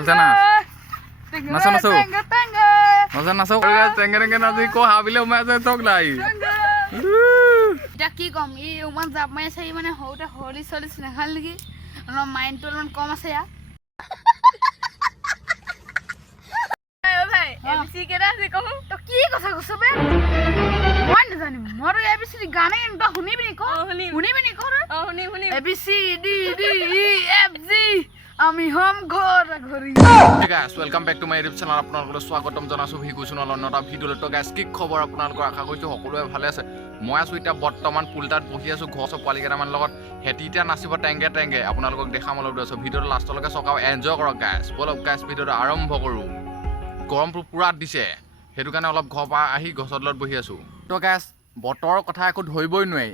ভালছে না নাচো নাচো নাচো নাচো টেঙ্গে টেঙ্গে নাচি কো হাবিলে উমাই আছে তোক নাই এটা কি কম ই ইমান জাপ মাৰি আছে ই মানে সৰুতে হলি চলিছ নেখাল নেকি অলপ মাইণ্ডটো অলপমান কম আছে ইয়াৰ কি কথা কৈছ বে মই নাজানিম মই এবিচি গানে এনেকুৱা শুনিবি নি শুনিবি নি ABC D D E F G আমি হোম ঘৰ ঘৰি guys welcome back to my YouTube channel আপোনালোকক স্বাগতম জনাইছো ভিগু চেনেলৰ নটা ভিডিঅ'লৈ তো গাইস কি খবৰ আপোনালোকৰ আশা কৰিছো সকলোৱে ভালে আছে মই আছো এতিয়া বৰ্তমান পুলটাত বহি আছো ঘৰ সব পালি কেইটামান লগত হেতিটা নাচিব টেঙ্গে টেঙ্গে আপোনালোকক দেখাম অলপ দিছো ভিডিঅ'টো লাষ্টলৈকে চকাও এনজয় কৰক গাইস বলক গাইস ভিডিঅ'টো আৰম্ভ কৰো গৰমটো পুৰা দিছে সেইটো কাৰণে অলপ ঘৰ পৰা আহি গছৰ তলত বহি আছো তো গাইস বতৰৰ কথা একো ধৰিবই নোৱাৰি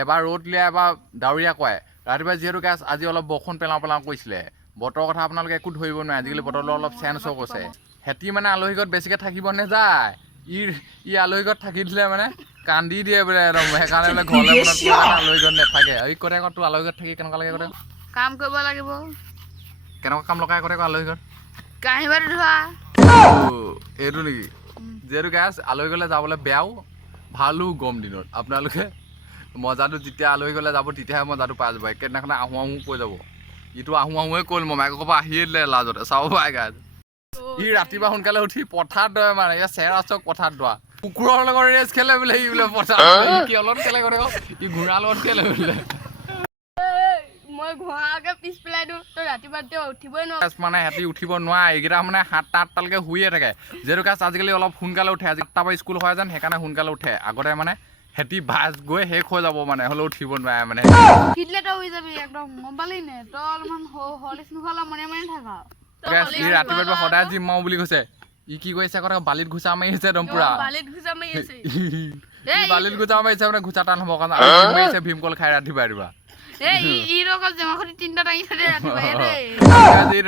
এবাৰ ৰ'দ লিয়া এবাৰ ডাৱৰীয়া কয় ৰাতিপুৱা যিহেতু গাইস আজি অলপ বৰষুণ পেলাও পেলাও কৈছিলে বতৰৰ কথা আপোনালোকে একো ধৰিব নোৱাৰে আজিকালি বতৰটো অলপ চেঞ্জ হৈ গৈছে হেতি মানে আলহী ঘৰত বেছিকৈ থাকিব নেযায় ই আলহী ঘৰত থাকি দিলে মানে কান্দি দিয়ে বোলে একদম সেইকাৰণে বোলে ঘৰলৈ মনত পৰে আলহী ঘৰত নাথাকে এই কৰে আকৌ তোৰ আলহী ঘৰত থাকি কেনেকুৱা লাগে কৰে কাম কৰিব লাগিব কেনেকুৱা কাম লগাই কৰে আলহী ঘৰত কাঁহী বাতি ধোৱা এইটো নেকি যিহেতু গাইছ আলহী ঘৰলৈ যাবলৈ বেয়াও ভালো গৰম দিনত আপোনালোকে মজাটো যেতিয়া আলহী ঘৰলৈ যাব তেতিয়াহে মজাটো পাই যাব একেদিনাখনে আহোঁ আহোঁ কৈ যাব ইটো আহোঁ আহোঁৱে কৰিল মমাইকৰ পৰা আহিয়ে দিলে লাজতে চাব পাই গাইছ ই ৰাতিপুৱা সোনকালে উঠি পথাৰত দৌৰে মানে ইয়াৰ চেহেৰা চক পথাৰত দৌৰা কুকুৰৰ লগত ৰেচ খেলে বোলে ই বোলে পথাৰত কি অলপ খেলে কৰে ই ঘোঁৰা লগত খেলে বোলে মই ঘোঁৰাকে পিছ পেলাই দিওঁ তই ৰাতিপুৱা উঠিবই নোৱাৰো মানে সিহঁতি উঠিব নোৱাৰে এইকেইটা মানে 7টা 8টালৈকে শুইয়ে থাকে যিহেতু গাছ আজিকালি অলপ সোনকালে উঠে আজি 8টা পৰা স্কুল হয় যেন সেইকাৰণে সোনকালে উঠে আগতে মানে হেতি ভাজ গৈ শেষ হৈ যাব মানে হ'লেও উঠিব নোৱাৰে মানে কিডলে তই হৈ যাবি একদম গম পালি নে তই অলপমান হলিছ নোখোৱালে মনে মনে থাকা ই ৰাতিপুৱা সদায় জিম মাৰো বুলি কৈছে ই কি কৰিছে আকৌ বালিত ঘুচা মাৰি আছে একদম পুৰা বালিত ঘুচা মাৰি আছে বালিত ঘুচা মাৰিছে মানে ঘুচা টান হ'ব কাৰণে মাৰিছে ভীমকল খাই ৰাতিপুৱা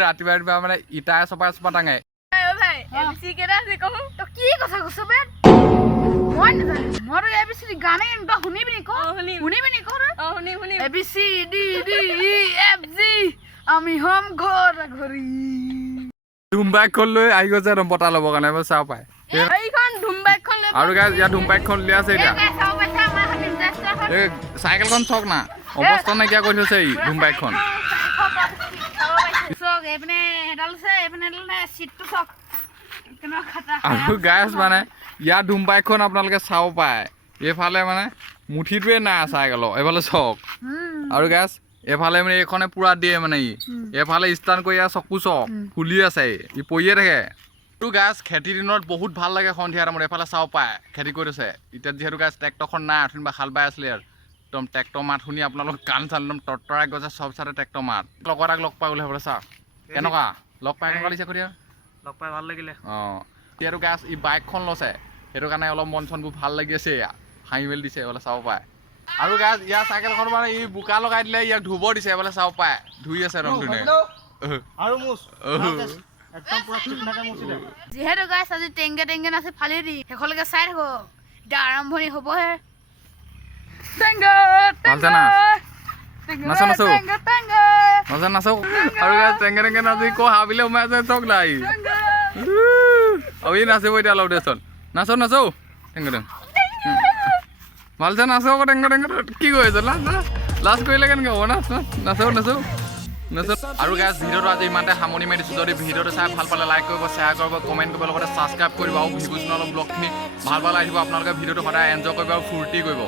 ৰাতিপুৱা মানে ইটাই চপাই চপা টাঙে কি কথা কৈছ বে মই নাজানিম মই এবিচি গানে এনেকুৱা শুনিবি নি শুনিবি নি ABC D D E F G আমি হোম ঘৰ ঘৰি ধুমবাইকখন লৈ আহি গৈছে একদম বটা ল'বৰ কাৰণে মই চাওঁ পাই আৰু গাইছ ইয়াত ধুমবাইকখন লৈ আছে এতিয়া এই চাইকেলখন চক না অৱস্থা নাইকিয়া কৰি থৈছে ই ধুমবাইকখন আৰু গাইছ মানে ইয়াৰ ধুমবাইকখন আপোনালোকে চাব পায় এইফালে মানে মুঠিটোৱে নাই চাইকেলৰ এইফালে চক আৰু গাইছ এইফালে মানে এইখনে পুৰা দিয়ে মানে ই এইফালে ষ্টাৰ্ট কৰি ইয়াৰ চকু চক ফুলি আছে ই পৰিয়ে থাকে এইটো গাছ খেতিৰ দিনত বহুত ভাল লাগে সন্ধিয়া টাইমত এইফালে চাব পায় খেতি কৰি থৈছে এতিয়া যিহেতু গাছ ট্ৰেক্টৰখন নাই অথনিবা হাল বাই আছিলে আৰু একদম ট্ৰেক্টৰ মাত শুনি আপোনালোক কাণ চান একদম তৰতৰাই গৈছে চব চাইডে ট্ৰেক্টৰ মাত লগৰ লগ পাই বুলি ভাবিলে চাওক কেনেকুৱা লগ পাই কেনেকুৱা লাগিছে কৰি লগ পাই ভাল লাগিলে অঁ এতিয়াতো গাছ ই বাইকখন লৈছে সেইটো কাৰণে অলপ মন চনবোৰ ভাল লাগি আছে হাঁহি মেলি দিছে বোলে চাব পায় আৰু গাছ ইয়াৰ চাইকেলখন মানে ই বোকা লগাই দিলে ইয়াক ধুব দিছে বোলে চাব পায় ধুই আছে একদম ধুনীয়া যিহেতু গাছ আজি টেংগে টেংগে নাচি ফালি দি শেষলৈকে চাই থাকো এতিয়া আৰম্ভণি হ'বহে ভালছে না নাচো নাচো নাচো নাচো আৰু গাছ টেংগে টেংগে নাচি কো হাবিলে উমাই আছে তোক নাই আৰু ই নাচিব এতিয়া অলপ দেচোন নাচো নাচো টেংগে টেং ভালছে নাচো আকৌ টেংগে টেংগে কি কৰি আছ লাষ্ট কৰিলে কেনেকৈ হ'ব নাচ নাচো নাচো নাচো আৰু গাইছ ভিডিঅ'টো আজি ইমানতে সামৰণি মাৰি দিছোঁ যদি ভিডিঅ'টো চাই ভাল পালে লাইক কৰিব শ্বেয়াৰ কৰিব কমেণ্ট কৰিব লগতে ছাবস্ক্ৰাইব কৰিব আৰু ভিডিঅ'টো অলপ ব্লগখিনি ভাল ভাল আহিব আপোনালোকে ভিডিঅ'টো সদায় এনজয় কৰিব আৰু ফূৰ্তি কৰিব